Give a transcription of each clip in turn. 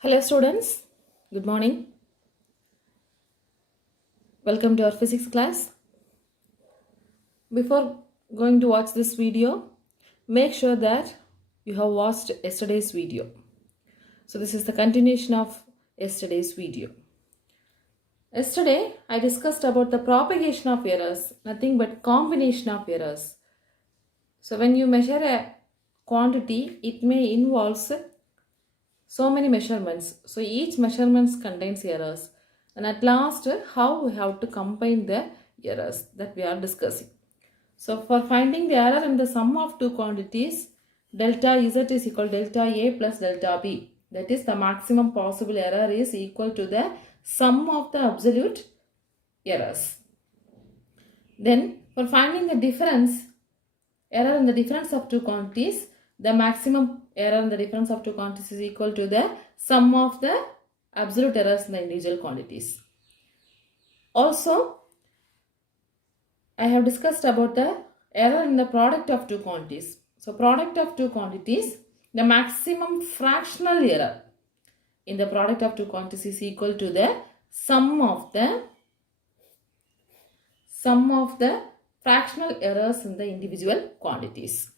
Hello students, good morning. Welcome to our physics class. Before going to watch this video, make sure that you have watched yesterday's video. So this is the continuation of yesterday's video. Yesterday I discussed about the propagation of errors, nothing but combination of errors. So when you measure a quantity, it may involve so many measurements. So each measurement contains errors. And at last, how we have to combine the errors that we are discussing. So for finding the error in the sum of two quantities, delta Z is equal to delta A plus delta B. That is, the maximum possible error is equal to the sum of the absolute errors. Then for finding the error in the difference of two quantities, the maximum error in the difference of two quantities is equal to the sum of the absolute errors in the individual quantities. Also, I have discussed about the error in the product of two quantities. So, product of two quantities, the maximum fractional error in the product of two quantities is equal to the sum of the fractional errors in the individual quantities.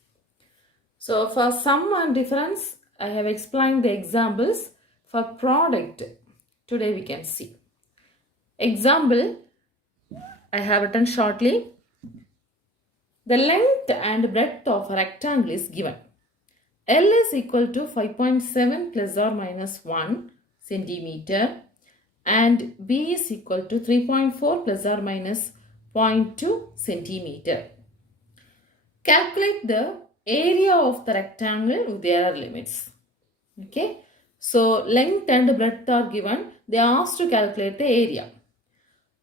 So for sum and difference, I have explained the examples. For product, today we can see. Example, I have written shortly. The length and breadth of a rectangle is given. L is equal to 5.7 plus or minus 1 centimeter and B is equal to 3.4 plus or minus 0.2 centimeter. Calculate the area of the rectangle with error limits. Okay. So length and breadth are given. They are asked to calculate the area.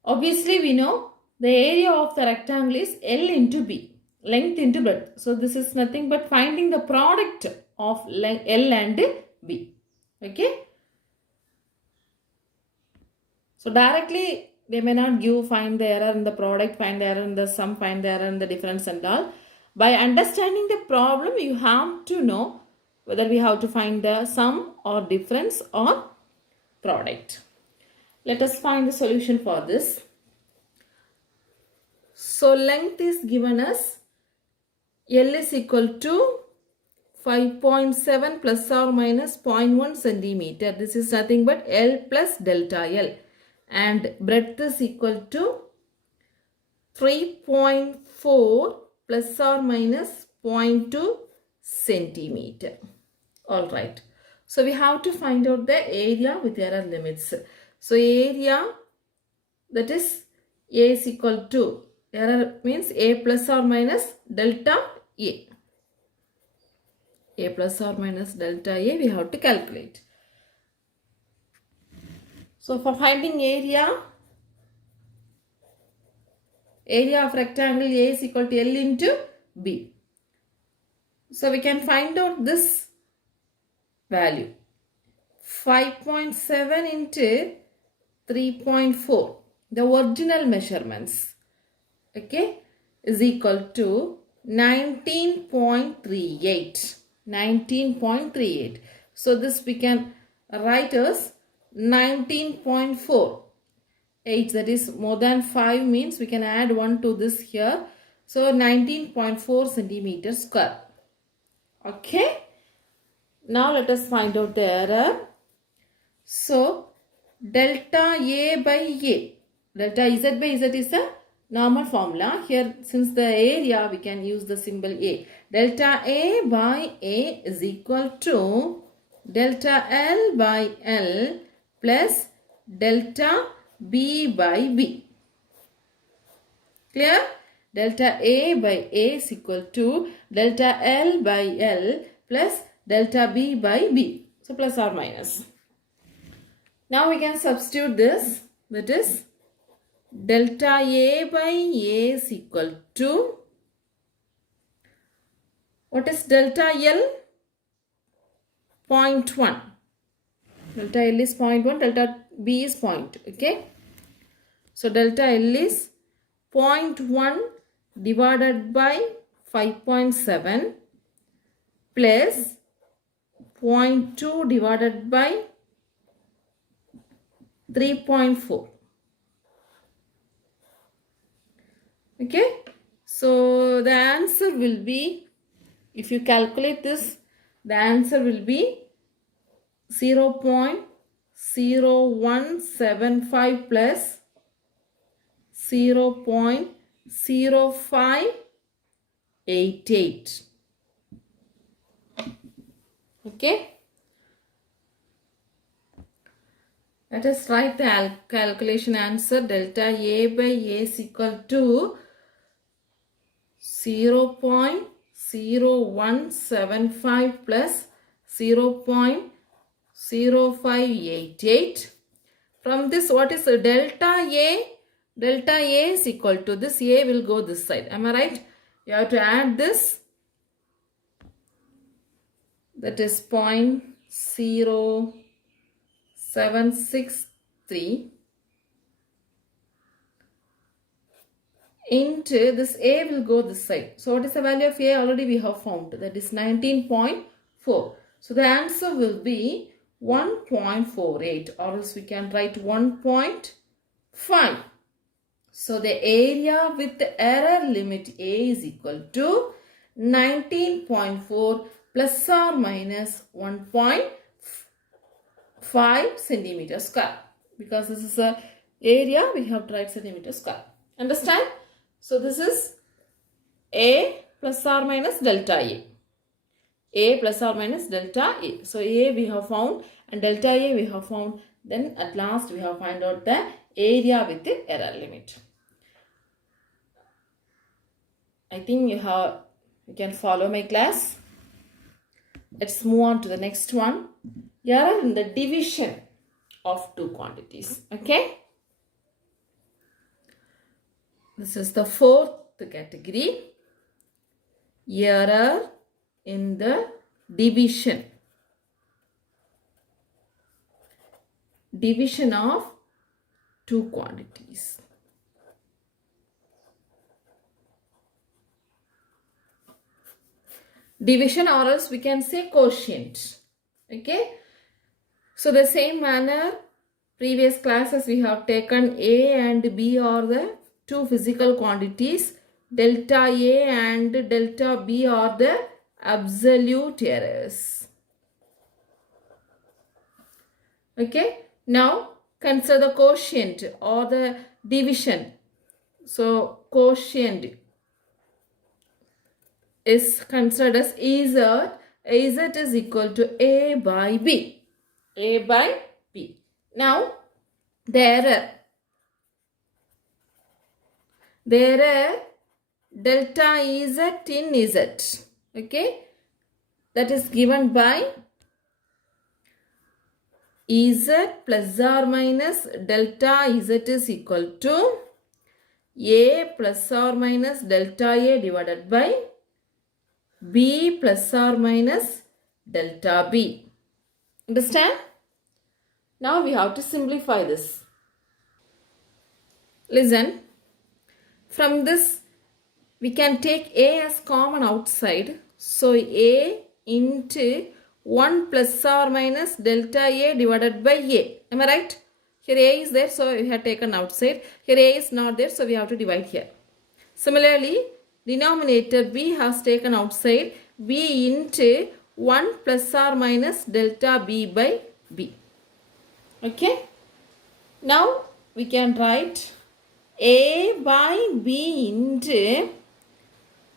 Obviously we know the area of the rectangle is L into B. Length into breadth. So this is nothing but finding the product of L and B. Okay. So directly they may not give find the error in the product, find the error in the sum, find the error in the difference and all. By understanding the problem, you have to know whether we have to find the sum or difference or product. Let us find the solution for this. So length is given as L is equal to 5.7 plus or minus 0.1 centimeter. This is nothing but L plus delta L. And breadth is equal to 3.4 plus or minus 0.2 centimeter. Alright. So we have to find out the area with error limits. So area, that is A is equal to, error means A plus or minus delta A. A plus or minus delta A we have to calculate. So for finding area of rectangle A is equal to L into B. So we can find out this value. 5.7 into 3.4. The original measurements. Okay. Is equal to 19.38. 19.38. So this we can write as 19.4. 8, that is more than 5 means we can add 1 to this here. So 19.4 centimeter square. Okay. Now let us find out the error. So delta A by A. Delta Z by Z is a normal formula. Here since the area we can use the symbol A. Delta A by A is equal to delta L by L plus delta B by B. Clear? Delta A by A is equal to delta L by L plus delta B by B. So plus or minus. Now we can substitute this. That is delta A by A is equal to, what is delta L? 0.1. Delta L is 0.1, delta B is 0. Okay. So delta L is 0.1 divided by 5.7 plus 0.2 divided by 3.4. Okay, so the answer will be, if you calculate this, the answer will be 0.0175 plus 0.0588. Okay, let us write the calculation answer. Delta A by A is equal to 0.0175 plus 0.0588. From this, what is delta A? Delta A is equal to, this A will go this side. Am I right? You have to add this. That is 0.0763 into this A will go this side. So what is the value of A? Already we have found. That is 19.4. So the answer will be 1.48, or else we can write 1.5. So the area with the error limit A is equal to 19.4 plus or minus 1.5 centimeter square. Because this is a area, we have to write centimeter square. Understand? So this is A plus or minus delta A. A plus or minus delta A. So A we have found and delta A we have found. Then at last we have found out the area with the error limit. I think you can follow my class. Let's move on to the next one. Error in the division of two quantities. Okay. This is the fourth category. Error in the division. Division of two quantities. Division, or else we can say quotient. Okay. So the same manner, previous classes we have taken A and B are the two physical quantities. Delta A and delta B are the absolute errors. Okay. Now consider the quotient or the division. So quotient is considered as AZ. AZ is equal to A by B. A by B. Now the error delta Z in Z. Okay. That is given by Z plus or minus delta Z is equal to A plus or minus delta A divided by B plus or minus delta B. Understand? Now we have to simplify this. Listen. From this, we can take A as common outside. So A into 1 plus or minus delta A divided by A. Am I right? Here A is there, so we have taken outside. Here A is not there, so we have to divide here. Similarly, denominator B has taken outside. B into 1 plus or minus delta B by B. Okay. Now we can write A by B into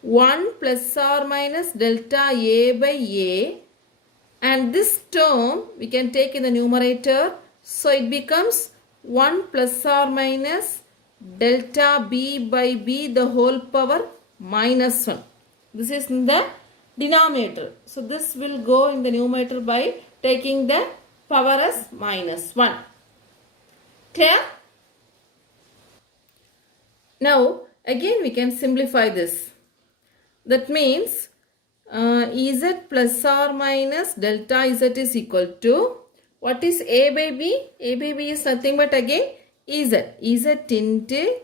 1 plus or minus delta A by A, and this term we can take in the numerator, so it becomes 1 plus or minus delta B by B the whole power minus 1. This is in the denominator. So this will go in the numerator by taking the power as minus 1. Clear? Now again we can simplify this. That means Ez plus or minus delta Z is equal to, what is A by B? A by B is nothing but again Ez. Ez into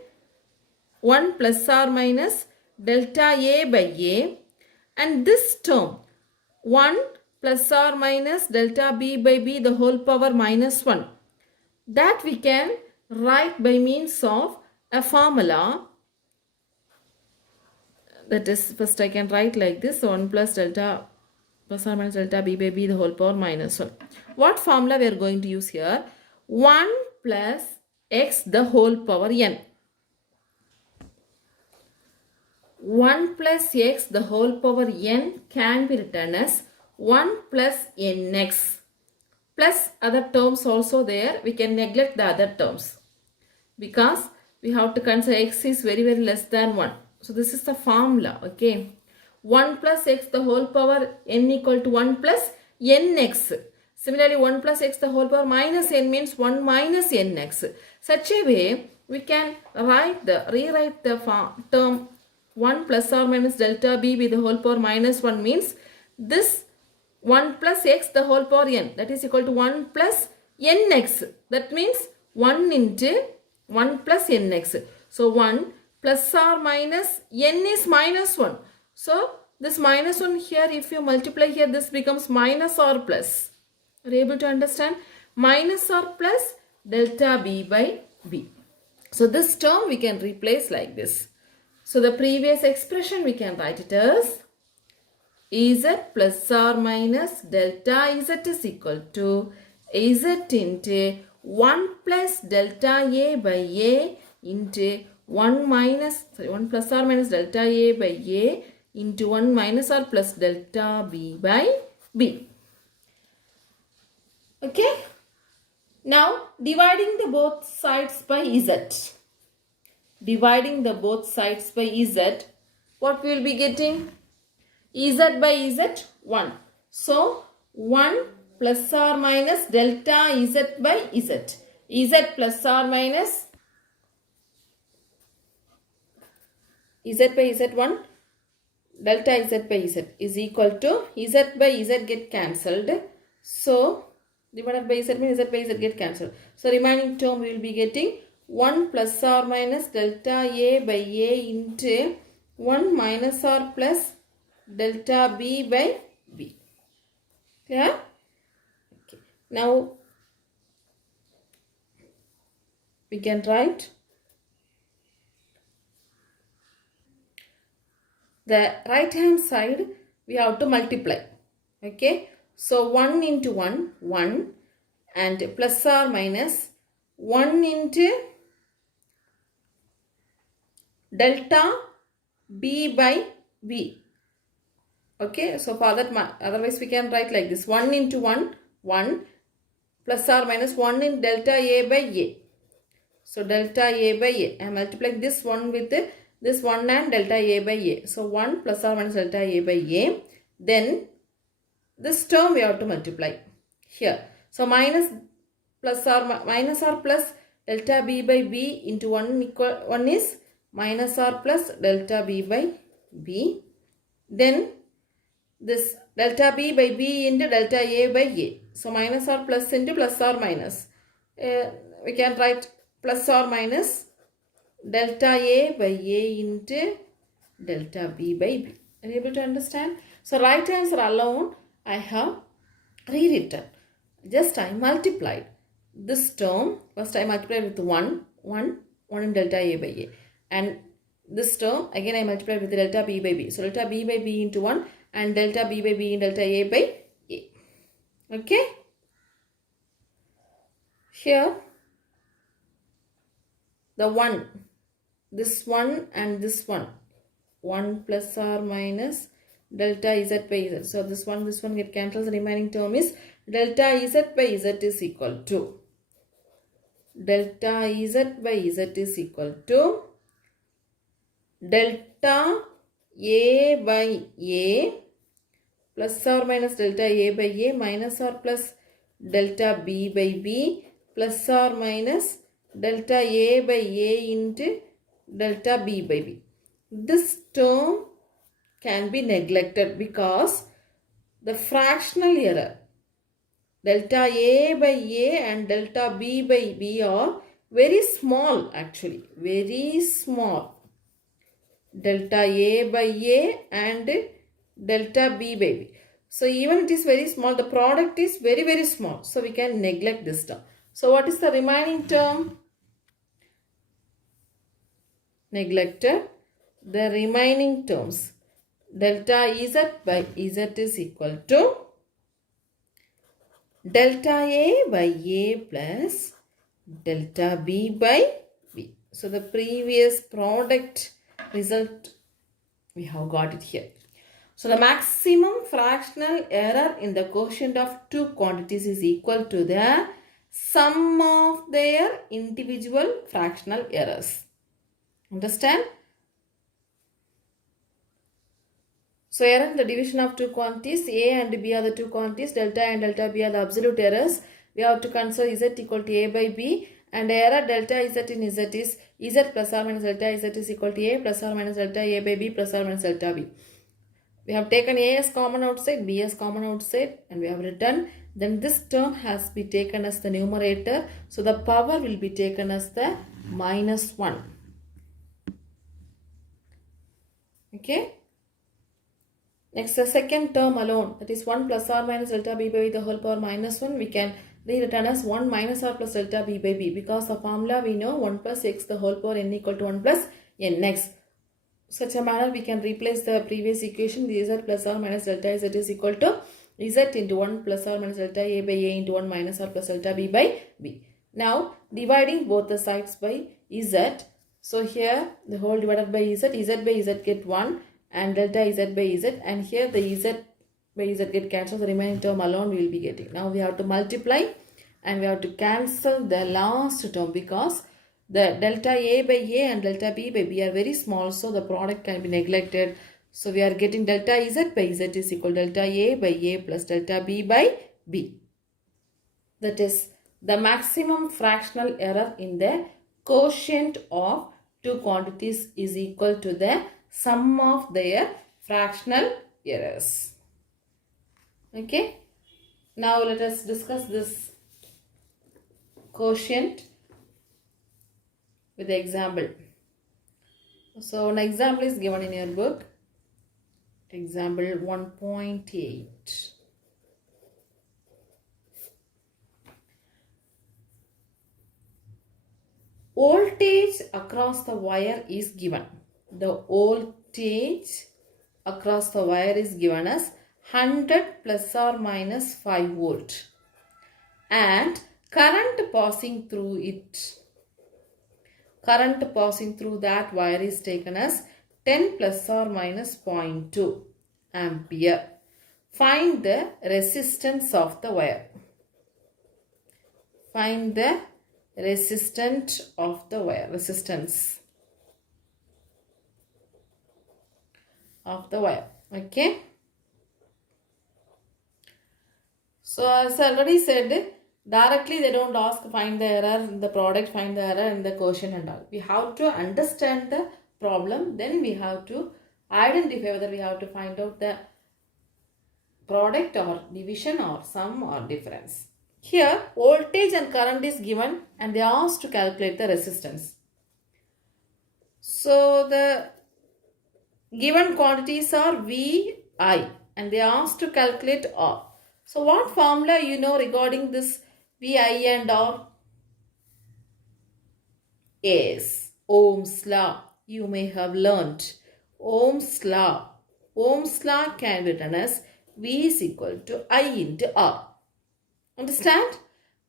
1 plus or minus delta A by A, and this term 1 plus or minus delta B by B the whole power minus 1. that we can write by means of a formula. That is, first I can write like this: 1 plus delta plus or minus delta b by b the whole power minus 1. What formula we are going to use here? 1 plus x the whole power n. 1 plus x the whole power n can be written as 1 plus nx. Plus other terms also there. We can neglect the other terms because we have to consider x is very less than 1. So this is the formula. Okay. 1 plus x the whole power n equal to 1 plus nx. Similarly, 1 plus x the whole power minus n means 1 minus nx. Such a way we can rewrite the term 1 plus or minus delta b with the whole power minus 1 means this 1 plus x the whole power n, that is equal to 1 plus nx. That means 1 into 1 plus nx. So 1 plus or minus n is minus 1. So this minus 1 here, if you multiply here, this becomes minus or plus. Are you able to understand? Minus or plus delta b by b. So this term we can replace like this. So the previous expression we can write it as z plus or minus delta z is equal to z into 1 plus delta a by a into 1 plus or minus delta a by a into 1 minus or plus delta b by b. Okay. Now dividing the both sides by z. Dividing the both sides by z, what we will be getting? Z by z 1. So 1 plus or minus delta z by z. Z plus or minus z by z1 delta z by z is equal to z by z get cancelled. So divided by z means z by z get cancelled. So remaining term we will be getting 1 plus or minus delta a by a into 1 minus or plus delta b by b. Clear? Okay. Now we can write the right hand side, we have to multiply. Okay. So 1 into 1, 1, and plus or minus 1 into delta b by b. Okay, so for that, otherwise we can write like this: 1 into 1, 1, plus or minus 1 in delta a by a. So delta a by a, I am multiplying this one with this 1 and delta a by a. So 1 plus or minus delta a by a. Then this term we have to multiply here. So minus or plus delta b by b into 1 is minus or plus delta b by b. Then this delta b by b into delta a by a. So minus or plus into plus or minus. We can write plus or minus delta a by a into delta b by b. Are you able to understand? So right answer alone I have rewritten. Just I multiplied this term. First I multiplied with 1 in delta a by a. And this term again I multiplied with delta b by b. So delta b by b into 1 and delta b by b in delta a by a. Okay. Here the 1, this 1 and this 1. 1 plus or minus delta z by z. So this one get cancelled. The remaining term is delta z by z is equal to delta z by z is equal to delta a by a plus or minus delta a by a minus or plus delta b by b plus or minus delta a by a into delta b by b. This term can be neglected because the fractional error delta a by a and delta b by b are very small, actually very small. Delta a by a and delta b by b. So even it is very small, the product is very small. So we can neglect this term. So what is the remaining term? Neglected. The remaining terms, delta Z by Z is equal to delta A by A plus delta B by B. So the previous product result, we have got it here. So the maximum fractional error in the quotient of two quantities is equal to the sum of their individual fractional errors. Understand? So error in the division of two quantities, A and B are the two quantities, delta and delta B are the absolute errors. We have to consider Z equal to A by B, and error delta Z in Z is Z plus or minus delta Z is equal to A plus or minus delta A by B plus or minus delta B. We have taken A as common outside, B as common outside, and we have written. Then this term has been taken as the numerator. So the power will be taken as the minus 1. Okay. Next, the second term alone, that is 1 plus or minus delta B by B the whole power minus 1. We can rewritten as 1 minus r plus delta B by B, because the formula we know 1 plus x the whole power n equal to 1 plus n. Next, such a manner we can replace the previous equation, the z plus or minus delta z is equal to z into 1 plus or minus delta A by A into 1 minus r plus delta B by B. Now, dividing both the sides by z. So here the whole divided by z by z get 1 and delta z by z, and here the z by z get cancelled, the remaining term alone we will be getting. Now we have to multiply and we have to cancel the last term, because the delta A by A and delta B by B are very small, so the product can be neglected. So we are getting delta Z by Z is equal to delta A by A plus delta B by B. That is, the maximum fractional error in the quotient of two quantities is equal to the sum of their fractional errors. Okay. Now let us discuss this quotient with the example. So an example is given in your book. Example 1.8. Voltage across the wire is given. The voltage across the wire is given as 100 plus or minus 5 volt, and current passing through it. Current passing through that wire is taken as 10 plus or minus 0.2 ampere. Find the resistance of the wire. Find the resistance of the wire. Resistance of the wire. Okay. So as I already said, directly they don't ask find the error in the product, find the error in the quotient and all. We have to understand the problem, then we have to identify whether we have to find out the product or division or sum or difference. Here voltage and current is given and they are asked to calculate the resistance. So the given quantities are V, I, and they are asked to calculate R. So what formula you know regarding this V, I and R? Yes, Ohm's law. You may have learnt Ohm's law. Ohm's law can be written as V is equal to I into R. Understand?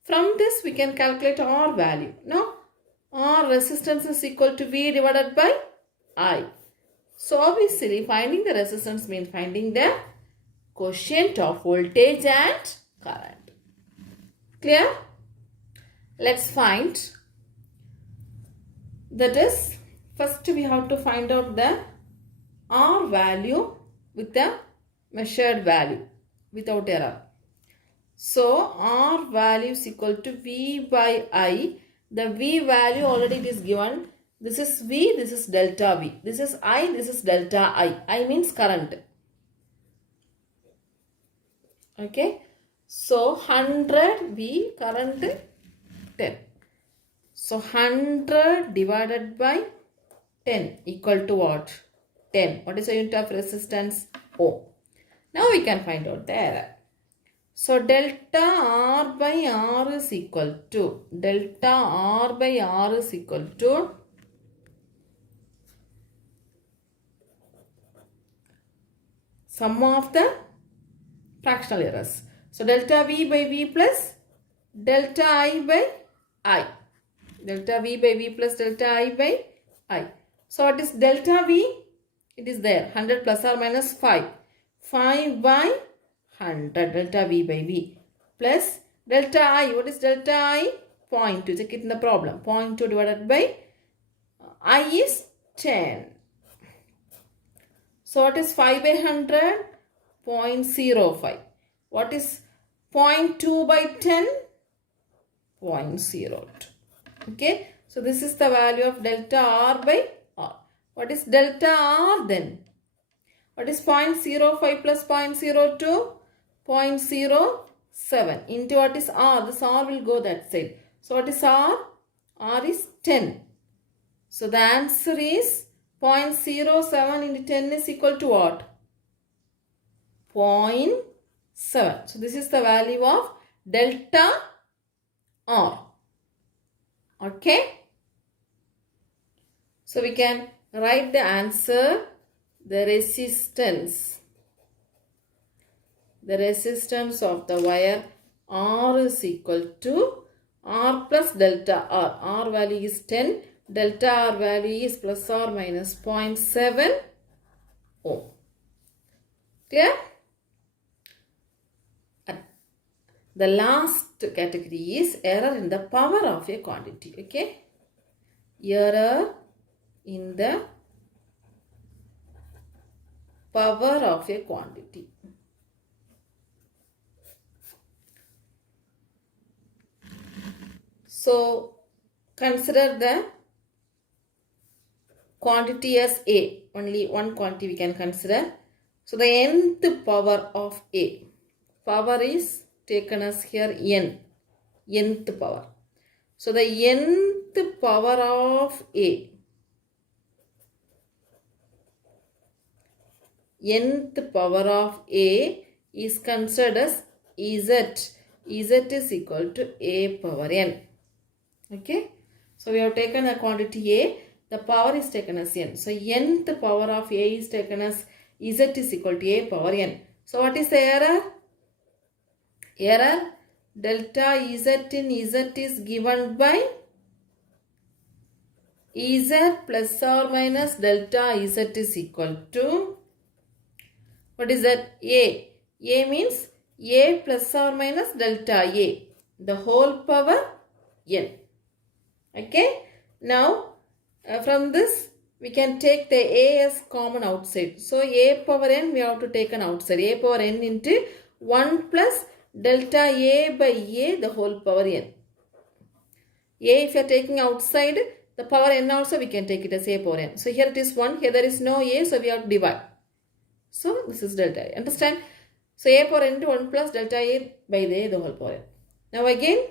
From this we can calculate R value. Now, R resistance is equal to V divided by I. So obviously finding the resistance means finding the quotient of voltage and current. Clear? Let's find. That is, first we have to find out the R value with the measured value without error. So R value is equal to V by I. The V value already it is given. This is V, this is delta V. This is I, this is delta I. I means current. Okay. So 100 V, current 10. So 100 divided by 10 equal to what? 10. What is the unit of resistance? Ohm. Now we can find out the error. So delta R by R is equal to sum of the fractional errors. So delta V by V plus delta I by I. Delta V by V plus delta I by I. So what is delta V? It is there. 100 plus or minus 5. 5 by 100. Delta V by V. Plus delta I. What is delta I? 0.2. Check it in the problem. 0.2 divided by I is 10. So what is 5 by 100? 0.05. What is 0.2 by 10? 0.02. Okay. So this is the value of delta R by R. What is delta R then? What is 0.05 plus 0.02? 0.07 into what is R? This R will go that side. So what is R? R is 10. So the answer is 0.07 into 10 is equal to what? 0.7. So this is the value of delta R. Okay. So we can write the answer. The resistance of the wire R is equal to R plus delta R. R value is 10. Delta R value is plus or minus 0.7 ohm. Clear? The last category is error in the power of a quantity. Okay? Error in the power of a quantity. So, consider the quantity as A. Only one quantity we can consider. So, the nth power of A. Power is taken as here n. Nth power. So, the nth power of A. Nth power of A is considered as Z. Z is equal to A power n. Okay. So, we have taken a quantity A. The power is taken as n. So, nth power of A is taken as Z is equal to A power n. So, what is the error? Error delta Z in Z is given by Z plus or minus delta Z is equal to, what is that? A. A means A plus or minus delta A. The whole power n. Okay. Now, from this we can take the A as common outside. So, A power n we have to take an outside. A power n into 1 plus delta A by A the whole power n. A if you are taking outside, the power n also we can take it as A power n. So, here it is 1. Here there is no A. So, we have to divide. So, this is delta A. Understand? So, A power n into 1 plus delta A by A the whole power n. Now, again,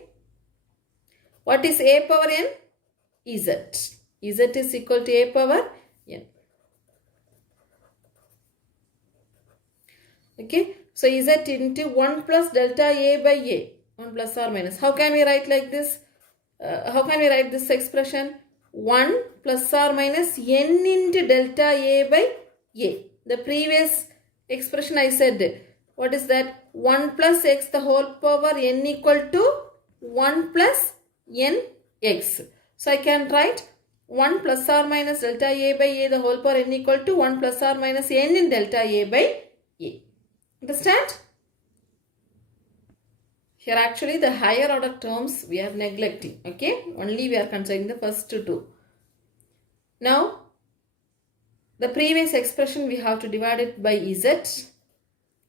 what is A power n? Z. Z is equal to A power n. Okay. So, Z into 1 plus delta A by A. 1 plus or minus. How can we write like this? How can we write this expression? 1 plus or minus n into delta A by A. The previous expression I said, what is that? 1 plus x the whole power n equal to 1 plus n x. So, I can write 1 plus or minus delta A by A the whole power n equal to 1 plus or minus n in delta A by A. Understand? Here actually the higher order terms we are neglecting. Okay. Only we are considering the first two. Now, the previous expression we have to divide it by Z.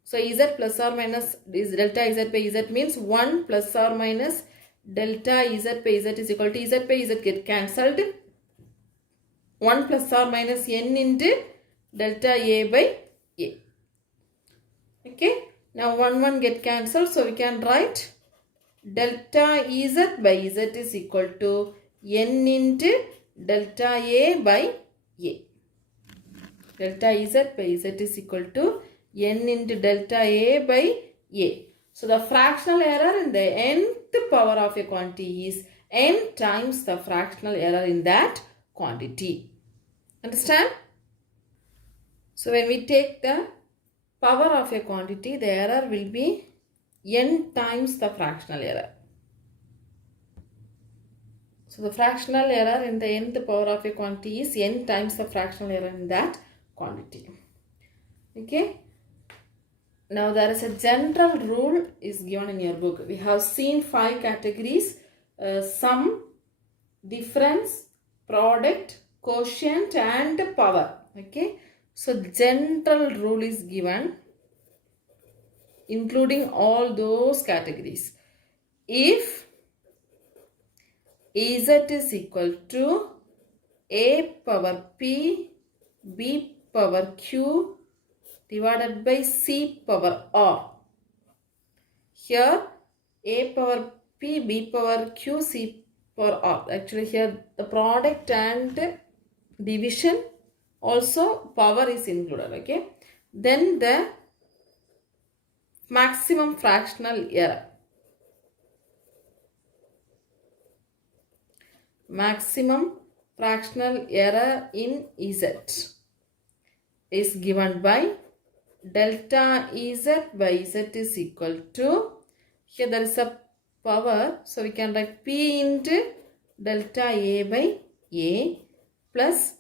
So, Z plus or minus is delta Z by Z means 1 plus or minus delta Z by Z is equal to Z by Z get cancelled. 1 plus or minus n into delta A by A. Okay. Now, 1 get cancelled. So, we can write delta Z by Z is equal to n into delta A by A. Delta Z by Z is equal to n into delta A by A. So the fractional error in the nth power of a quantity is n times the fractional error in that quantity. Understand? So when we take the power of a quantity, the error will be n times the fractional error. So the fractional error in the nth power of a quantity is n times the fractional error in that quantity. Okay. Now there is a general rule is given in your book. We have seen 5 categories: sum, difference, product, quotient and power. Okay. So general rule is given including all those categories. If Z is equal to A power P, B power Q divided by C power R. Here A power P, B power Q, C power R. Actually here the product and division also power is included. Okay. Then the maximum fractional error. Maximum fractional error in Z is given by delta Ez by Z is equal to, here there is a power, so we can write P into delta A by A plus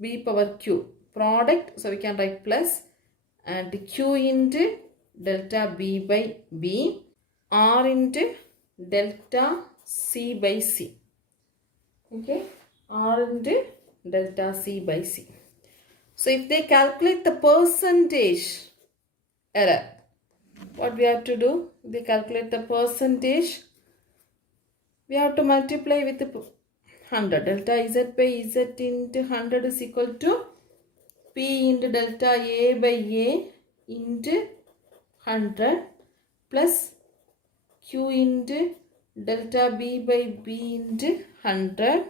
B power Q, product, so we can write plus, and Q into delta B by B, R into delta C by C. Okay, R into delta C by C. So if they calculate the percentage error, what we have to do? They calculate the percentage. We have to multiply with 100. Delta Z by Z into 100 is equal to P into delta A by A into 100 plus Q into delta B by B into 100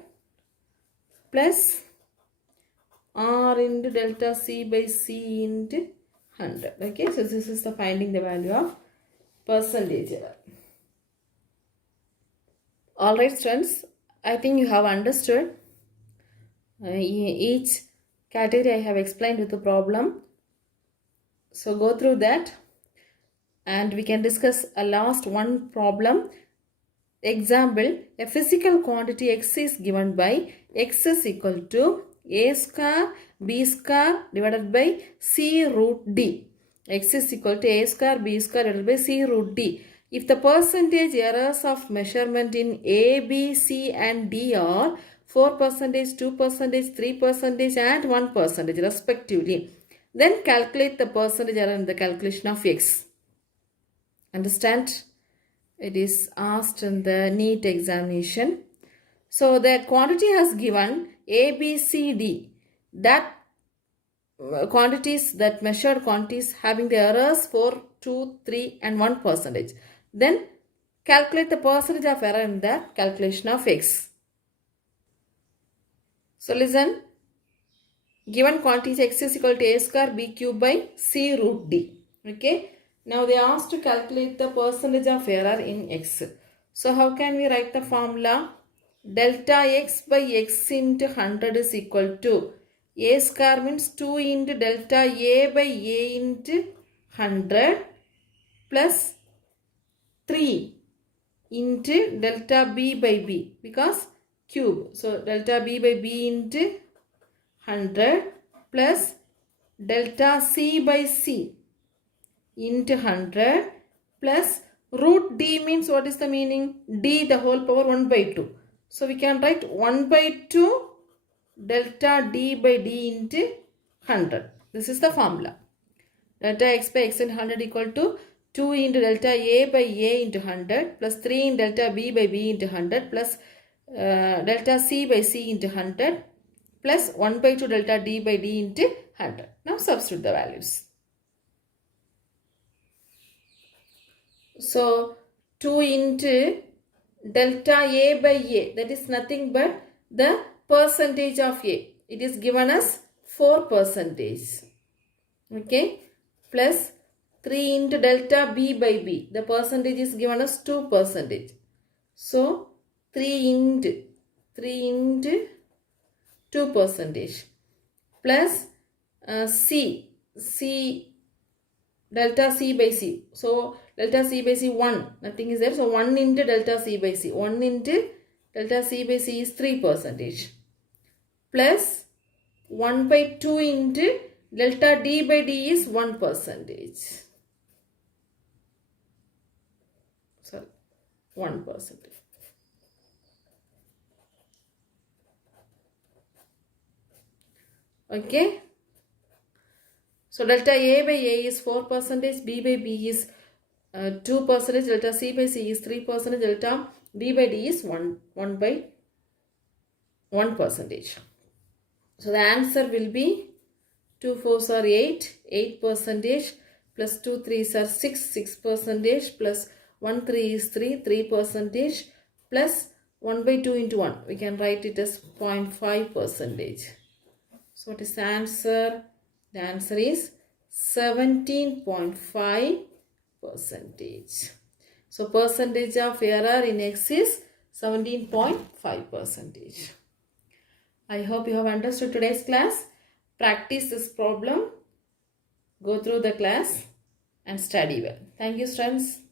plus R into delta C by C into 100. Okay, so this is the finding the value of percentage error. Alright students, I think you have understood. Each category I have explained with the problem. So go through that and we can discuss a last one problem. Example, a physical quantity X is given by X is equal to A square B square divided by C root D. X is equal to A square B square divided by C root D. If the percentage errors of measurement in A, B, C and D are 4%, 2%, 3% and 1% respectively, then calculate the percentage error in the calculation of X. Understand? It is asked in the NEET examination. So the quantity has given A, B, C, D. That quantities, that measured quantities having the errors 4, 2, 3 and 1%. Then calculate the percentage of error in the calculation of X. So listen. Given quantities X is equal to A square B cube by C root D. Okay. Now they are asked to calculate the percentage of error in X. So how can we write the formula? Delta X by X into 100 is equal to A square means 2 into delta A by A into 100 plus 3 into delta B by B because cube. So delta B by B into 100 plus delta C by C into 100 plus root D means what is the meaning? D the whole power 1 by 2. So we can write 1 by 2 delta D by D into 100. This is the formula. Delta X by X into 100 equal to 2 into delta A by A into 100 plus 3 into delta B by B into 100 plus delta C by C into 100 plus 1 by 2 delta D by D into 100. Now substitute the values. So 2 into delta A by A, that is nothing but the percentage of A. It is given as 4%. Okay, plus 3 into delta B by B. The percentage is given as 2%. So 3 into 2% plus C delta C by C. So delta C by C 1, nothing is there. So 1 into delta C by C. 1 into delta C by C is 3%. Plus 1 by 2 into delta D by D is 1%. Sorry, 1%. Okay. So delta A by A is 4%, B by B is 2%, delta C by C is 3%, delta D by D is 1 by 1%. So the answer will be 2 4s are 8%, plus 2 3s are 6%, plus 1 3 is 3%, plus 1 by 2 into 1. We can write it as 0.5%. So what is the answer? The answer is 17.5%. So percentage of error in X is 17.5%. I hope you have understood today's class. Practice this problem. Go through the class and study well. Thank you, students.